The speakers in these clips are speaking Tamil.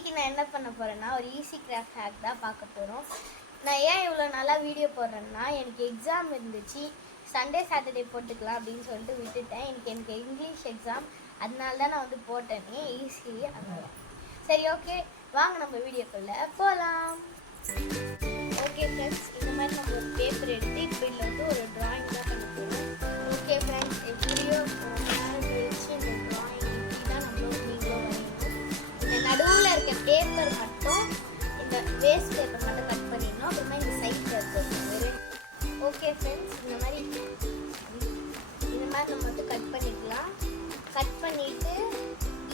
இன்றைக்கி நான் என்ன பண்ண போகிறேன்னா ஒரு ஈஸி கிராஃப்ட் ஹேக் தான் பார்க்க போகிறோம். நான் ஏன் இவ்வளோ நல்லா வீடியோ போடுறேன்னா எனக்கு எக்ஸாம் இருந்துச்சு, சண்டே சாட்டர்டே போட்டுக்கலாம் அப்படின்னு சொல்லிட்டு விட்டுட்டேன். எனக்கு இங்கிலீஷ் எக்ஸாம், அதனால தான் நான் வந்து போட்டேனே ஈஸி. அதனால சரி, ஓகே வாங்க நம்ம வீடியோக்குள்ளே போகலாம். ஓகே ஃப்ரெண்ட்ஸ், இந்த மாதிரி நம்ம ஒரு பேப்பர் எடுத்து இப்போ இதில் வந்து ஒரு ட்ராயிங் தான் பண்ண போகிறோம். ஓகே ஃப்ரெண்ட்ஸ், வீடியோ வச்சு இந்த ட்ராயிங் இப்படி தான் நீங்களும் வரையணும். இந்த நடுவில் இருக்க பேப்பர் மட்டும், இந்த வேஸ்ட் பேப்பர் மட்டும் கட் பண்ணிடணும். அப்புறமா இந்த சைடில் இருக்கிறது. ஓகே ஃப்ரெண்ட்ஸ், இந்த மாதிரி நம்ம வந்து கட் பண்ணிக்கலாம். கட் பண்ணிவிட்டு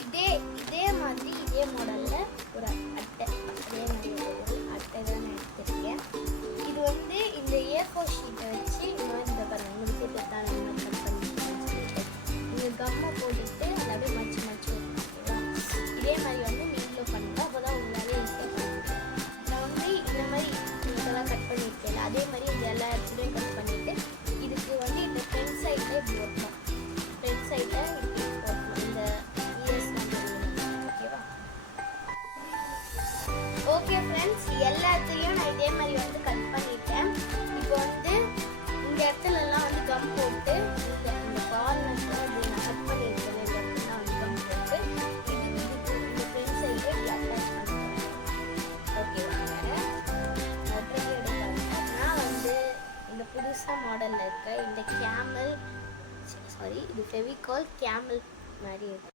இதே மாதிரி இதே மாடலில் ஒரு அட்டை, அதே மாதிரி ஒரு அட்டை தான் நான் எடுத்துருக்கேன். இது வந்து இந்த A4 ஷீட்டை வச்சு இந்த மாதிரி இந்த பாருங்கள், உங்களுக்கு தான் இந்த மாதிரி கட் பண்ணிக்கலாம் சொல்லிட்டு இந்த கம்மை போட்டுட்டு அதை அப்படியே மச்சு ஓகேவா. இதே மாதிரி வந்து நீங்களும் பண்ணுங்க, அப்போ தான் உங்களாலே ஈஸியாக பண்ணுங்க. நான் வந்து இந்த மாதிரி இதெல்லாம் கட் பண்ணியிருக்கேன், அதே மாதிரி இந்த எல்லா இடத்துலையும் கட் பண்ணிவிட்டு இதுக்கு வந்து இந்த ஃப்ரண்ட் சைடில் இப்படி ஓட்டணும், ஃப்ரண்ட் சைடில் இப்படி ஓட்டணும். இந்த இயர்ஸ் ஓகேவா. ஓகே ஃப்ரெண்ட்ஸ், எல்லாத்தையும் நான் இதே மாதிரி வந்து கட் பண்ணிட்டேன். இப்போ வந்து இந்த இடத்துலலாம் வந்து கம் போட்டு இந்த கார்னர்ஸில் இப்படி நான் கட் பண்ணியிருக்கேன். இந்த இடத்துல வந்து கம் போட்டு இதுக்கு இந்த ஃப்ரண்ட் சைடு இப்படி அட்டாச் பண்ணுறேன். ஓகேவா. ஒற்றைக்கு எடுக்காதுன்னா வந்து இந்த புதுசாக மாடலில் இருக்க இந்த கேமல், சாரி இது ஃபெவிகால் கேமல் மாதிரி இருக்கு.